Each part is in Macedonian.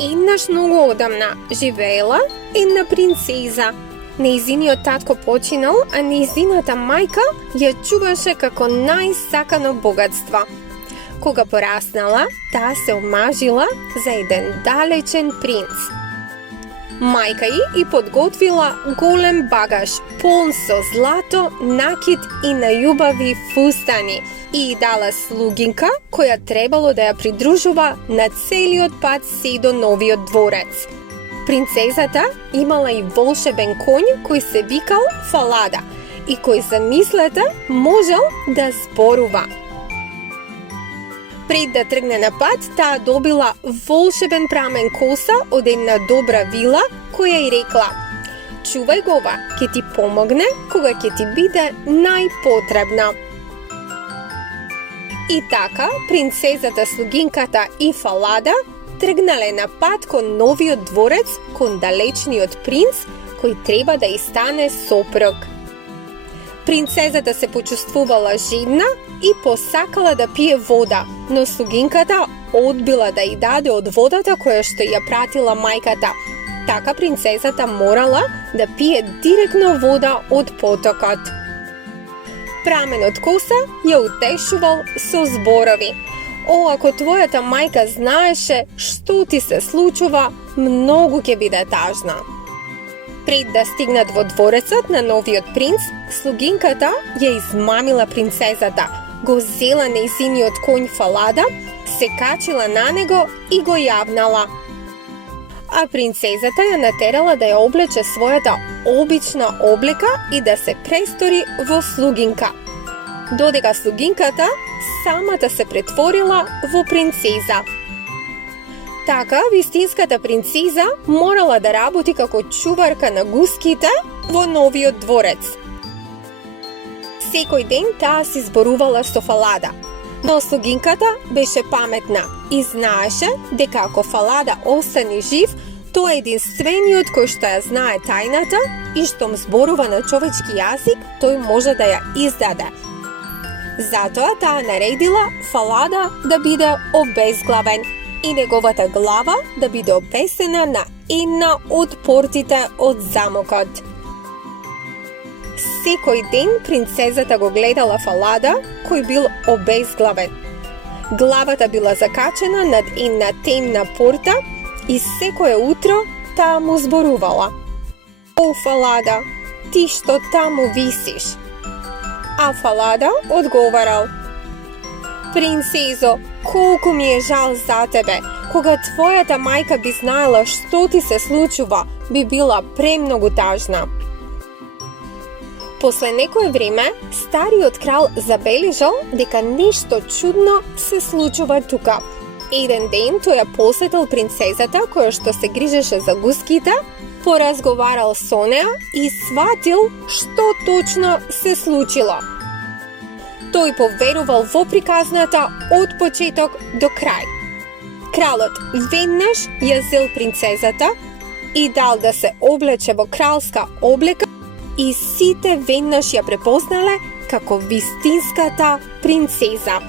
Еднаш многу одамна живеела една принцеза. Нејзиниот татко починал, а нејзината мајка ја чуваше како најсакано богатство. Кога пораснала, таа се омажила за еден далечен принц. Мајка и подготвила голем багаж, полн со злато, накит и најубави фустани, и дала слугинка која требало да ја придружува на целиот пат се до новиот дворец. Принцезата имала и волшебен коњ кој се викал Фалада и кој за мислата можел да зборува. Пред да тргне на пат, таа добила волшебен прамен коса од една добра вила која и рекла: "Чувај го ова, ќе ти помогне кога ќе ти биде најпотребна." И така, принцезата, слугинката и Фалада тргнале на пат кон новиот дворец, кон далечниот принц, кој треба да и стане сопруг. Принцезата се почувствувала жедна и посакала да пие вода, но слугинката одбила да ѝ даде од водата која што ја пратила мајката. Така принцезата морала да пие директно вода од потокот. Праменот коса ја утешувал со зборови: "О, ако твојата мајка знаеше што ти се случува, многу ќе биде тажна." Пред да стигнат во дворецот на новиот принц, слугинката ја измамила принцезата, го зела нејзиниот коњ Фалада, се качила на него и го јавнала. А принцезата ја натерала да ја облече својата обична облека и да се престори во слугинка, додека слугинката самата се претворила во принцеза. Така, вистинската принцеза морала да работи како чуварка на гуските во новиот дворец. Секој ден таа си зборувала со Фалада, но слугинката беше паметна и знаеше дека ако Фалада остане жив, тој е единствениот кој што ја знае тајната и штом зборува на човечки јазик, тој може да ја издаде. Затоа таа наредила Фалада да биде обезглавен и неговата глава да биде обесена на една од портите од замокот. Секој ден принцезата го гледала Фалада, кој бил обезглавен. Главата била закачена над една темна порта и секое утро таа му зборувала: "О, Фалада, ти што таму висиш?" А Фалада одговарал: "Принцезо, колку ми е жал за тебе. Кога твојата мајка би знаела што ти се случува, би била премногу тажна." После некое време, стариот крал забележал дека нешто чудно се случува тука. Еден ден тој ја посетил принцезата која што се грижеше за гуските, поразговарал со неа и сватил што точно се случило. Тој поверувал во приказната од почеток до крај. Кралот веднаш ја зел принцезата и дал да се облече во кралска облека и сите веднаш ја препознале како вистинската принцеза.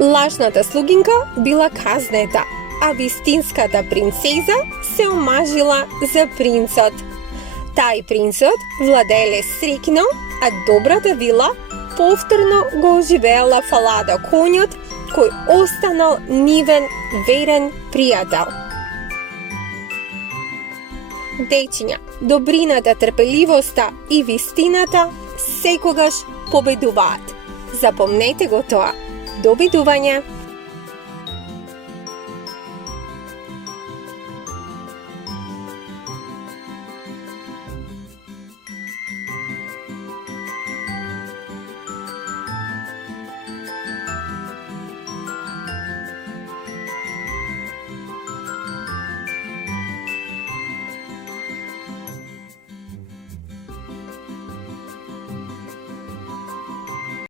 Лажната слугинка била казнета, а вистинската принцеза се омажила за принцот. Тај принцот владееле среќно, а добрата вила повторно го оживеала Фалада коњот, кој останал нивен верен пријател. Дечиња, добрината, трпеливоста и вистината секогаш победуваат. Запомнете го тоа. До видување!